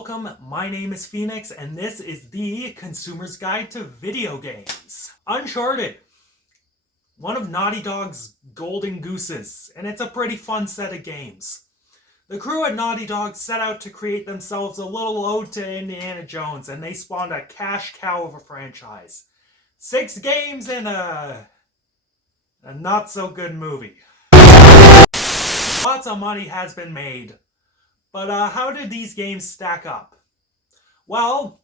welcome. My name is Phoenix, and this is the Consumer's Guide to Video Games. Uncharted, one of Naughty Dog's golden gooses, and it's a pretty fun set of games. The crew at Naughty Dog set out to create themselves a little ode to Indiana Jones, and they spawned a cash cow of a franchise. 6 games and a not-so-good movie. Lots of money has been made. But how did these games stack up? Well,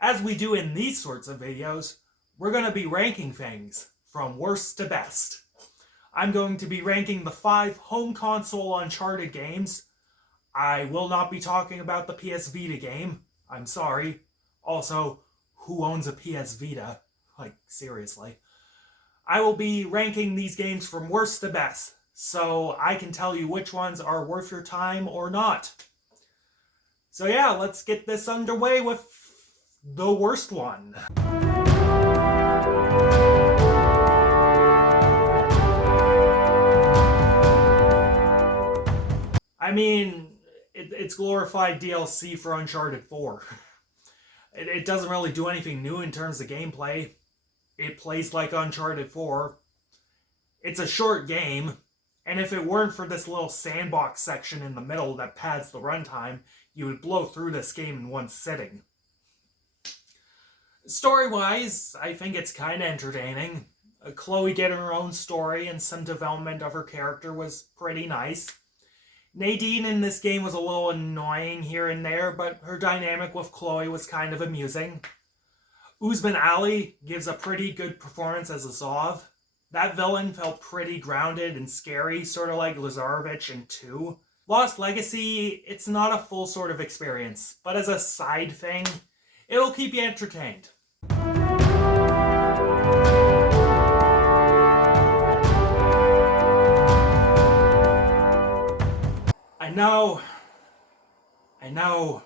as we do in these sorts of videos, we're going to be ranking things from worst to best. I'm going to be ranking the 5 home console Uncharted games. I will not be talking about the PS Vita game. I'm sorry. Also, who owns a PS Vita? Like, seriously. I will be ranking these games from worst to best, so I can tell you which ones are worth your time or not. So yeah, let's get this underway with the worst one. I mean, it's glorified DLC for Uncharted 4. It doesn't really do anything new in terms of gameplay. It plays like Uncharted 4. It's a short game. And if it weren't for this little sandbox section in the middle that pads the runtime, you would blow through this game in one sitting. Story-wise, I think it's kind of entertaining. Chloe getting her own story and some development of her character was pretty nice. Nadine in this game was a little annoying here and there, but her dynamic with Chloe was kind of amusing. Uzman Ali gives a pretty good performance as a Zov. That villain felt pretty grounded and scary, sort of like Lazarevich in 2. Lost Legacy, it's not a full sort of experience, but as a side thing, it'll keep you entertained. I know,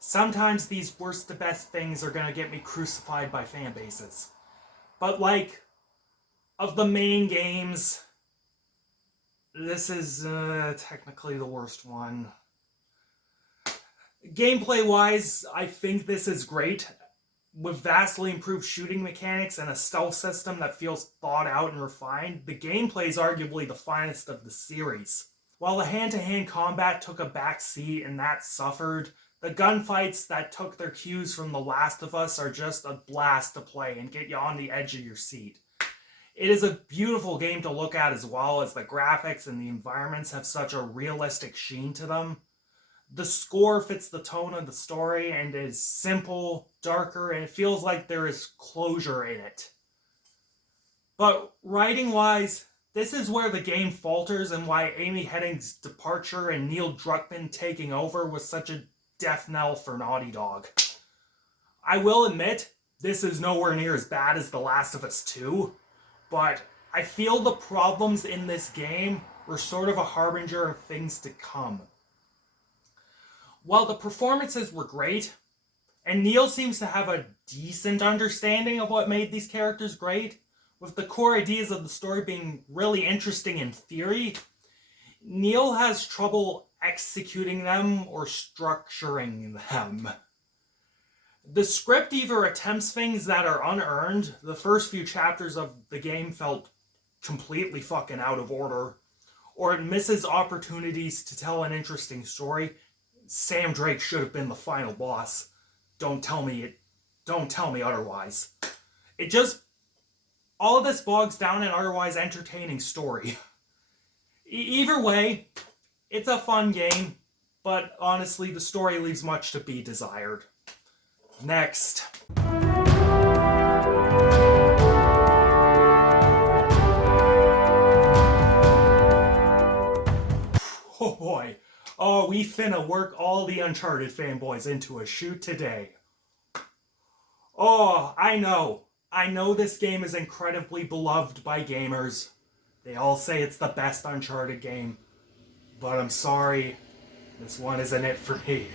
sometimes these worst to best things are gonna get me crucified by fan bases. But like, of the main games, this is technically the worst one. Gameplay-wise, I think this is great, with vastly improved shooting mechanics and a stealth system that feels thought out and refined. The gameplay is arguably the finest of the series. While the hand-to-hand combat took a back seat and that suffered, the gunfights that took their cues from The Last of Us are just a blast to play and get you on the edge of your seat. It is a beautiful game to look at as well, as the graphics and the environments have such a realistic sheen to them. The score fits the tone of the story and is simple, darker, and it feels like there is closure in it. But writing-wise, this is where the game falters and why Amy Hennig's departure and Neil Druckmann taking over was such a death knell for Naughty Dog. I will admit, this is nowhere near as bad as The Last of Us 2. But I feel the problems in this game were sort of a harbinger of things to come. While the performances were great, and Neil seems to have a decent understanding of what made these characters great, with the core ideas of the story being really interesting in theory, Neil has trouble executing them or structuring them. The script either attempts things that are unearned. The first few chapters of the game felt completely fucking out of order, or it misses opportunities to tell an interesting story. Sam Drake should have been the final boss. Don't tell me otherwise. All of this bogs down an otherwise entertaining story. Either way, it's a fun game, but honestly, the story leaves much to be desired. Next. Oh boy. Oh, we finna work all the Uncharted fanboys into a shoot today. Oh, I know this game is incredibly beloved by gamers. They all say it's the best Uncharted game. But I'm sorry, this one isn't it for me.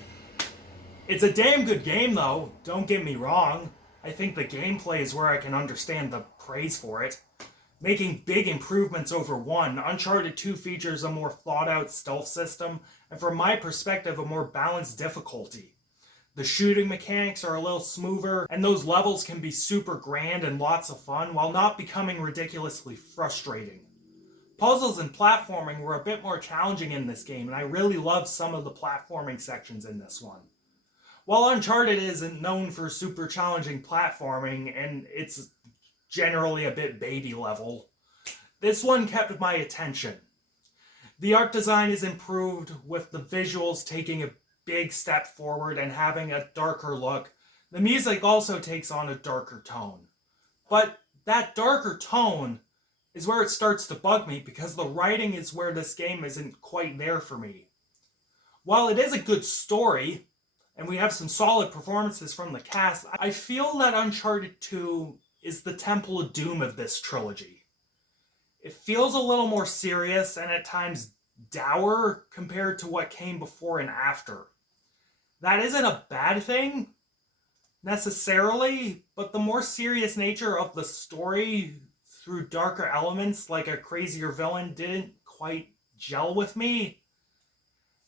It's a damn good game, though. Don't get me wrong. I think the gameplay is where I can understand the praise for it. making big improvements over 1. Uncharted 2 features a more thought-out stealth system, and from my perspective, a more balanced difficulty. The shooting mechanics are a little smoother, and those levels can be super grand and lots of fun, while not becoming ridiculously frustrating. Puzzles and platforming were a bit more challenging in this game, and I really loved some of the platforming sections in this one. While Uncharted isn't known for super challenging platforming, and it's generally a bit baby level, this one kept my attention. The art design is improved, with the visuals taking a big step forward and having a darker look. The music also takes on a darker tone. But that darker tone is where it starts to bug me, because the writing is where this game isn't quite there for me. While it is a good story, and we have some solid performances from the cast, I feel that Uncharted 2 is the Temple of Doom of this trilogy. It feels a little more serious and at times dour compared to what came before and after. That isn't a bad thing, necessarily, but the more serious nature of the story through darker elements like a crazier villain didn't quite gel with me.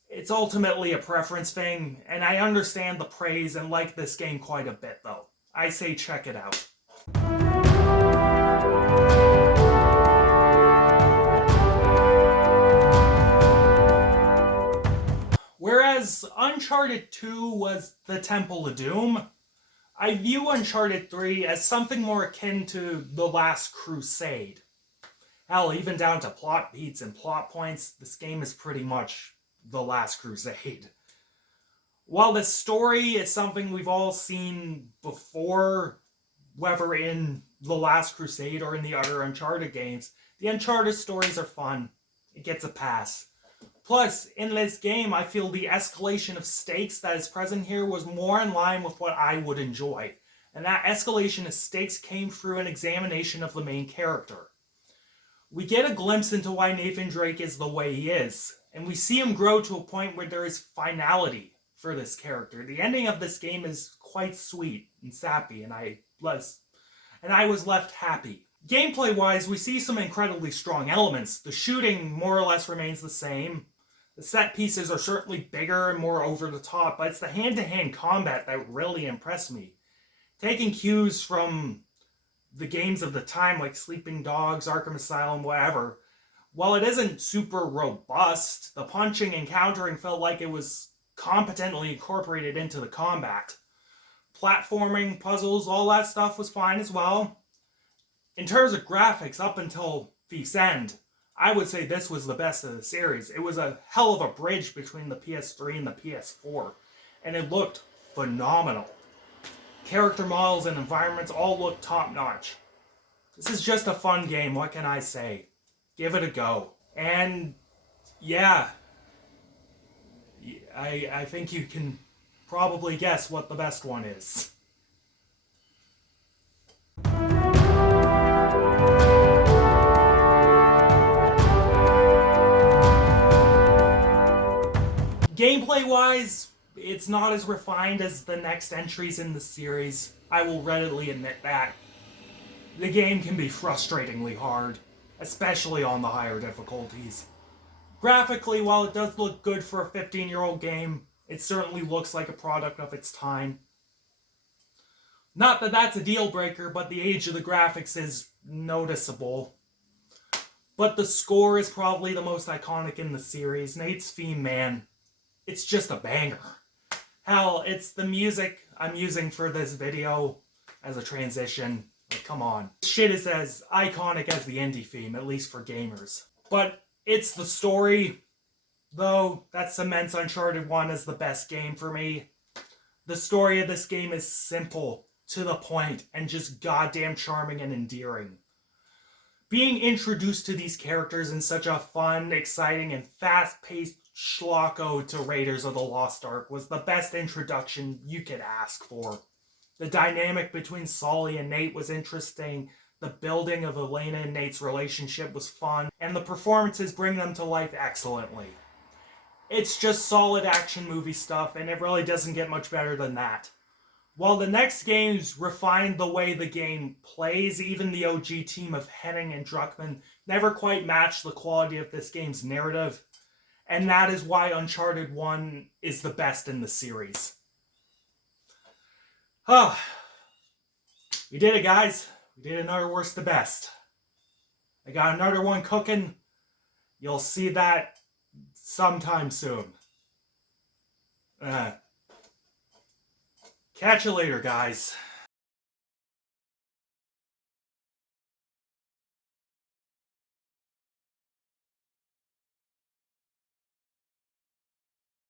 It's ultimately a preference thing, and I understand the praise and like this game quite a bit though. I say check it out. Whereas Uncharted 2 was the Temple of Doom, I view Uncharted 3 as something more akin to The Last Crusade. Hell, even down to plot beats and plot points, this game is pretty much The Last Crusade. While the story is something we've all seen before, whether in The Last Crusade or in the other Uncharted games, the Uncharted stories are fun. It gets a pass. Plus, in this game, I feel the escalation of stakes that is present here was more in line with what I would enjoy. And that escalation of stakes came through an examination of the main character. We get a glimpse into why Nathan Drake is the way he is, and we see him grow to a point where there is finality for this character. The ending of this game is quite sweet and sappy, and I was left happy. Gameplay-wise, we see some incredibly strong elements. The shooting more or less remains the same. The set pieces are certainly bigger and more over the top, but it's the hand-to-hand combat that really impressed me. Taking cues from the games of the time, like Sleeping Dogs, Arkham Asylum, whatever, while it isn't super robust, the punching and countering felt like it was competently incorporated into the combat. Platforming, puzzles, all that stuff was fine as well. In terms of graphics, up until Thief's End, I would say this was the best of the series. It was a hell of a bridge between the PS3 and the PS4, and it looked phenomenal. Character models and environments all look top-notch. This is just a fun game, what can I say? Give it a go. And yeah, I think you can probably guess what the best one is. Gameplay-wise, it's not as refined as the next entries in the series. I will readily admit that. The game can be frustratingly hard, especially on the higher difficulties. Graphically, while it does look good for a 15-year-old game, it certainly looks like a product of its time. Not that that's a deal breaker, but the age of the graphics is noticeable. But the score is probably the most iconic in the series. Nate's theme, man, it's just a banger. Hell, it's the music I'm using for this video as a transition. Like, come on. Shit is as iconic as the indie theme, at least for gamers. But it's the story, though, that cements Uncharted 1 as the best game for me. The story of this game is simple, to the point, and just goddamn charming and endearing. Being introduced to these characters in such a fun, exciting, and fast-paced schlocko to Raiders of the Lost Ark was the best introduction you could ask for. The dynamic between Sully and Nate was interesting, the building of Elena and Nate's relationship was fun, and the performances bring them to life excellently. It's just solid action movie stuff, and it really doesn't get much better than that. While the next games refined the way the game plays, even the OG team of Henning and Druckmann never quite matched the quality of this game's narrative. And that is why Uncharted 1 is the best in the series. Ah, we did it, guys. We did another worst to best. I got another one cooking. You'll see that sometime soon. Catch you later, guys.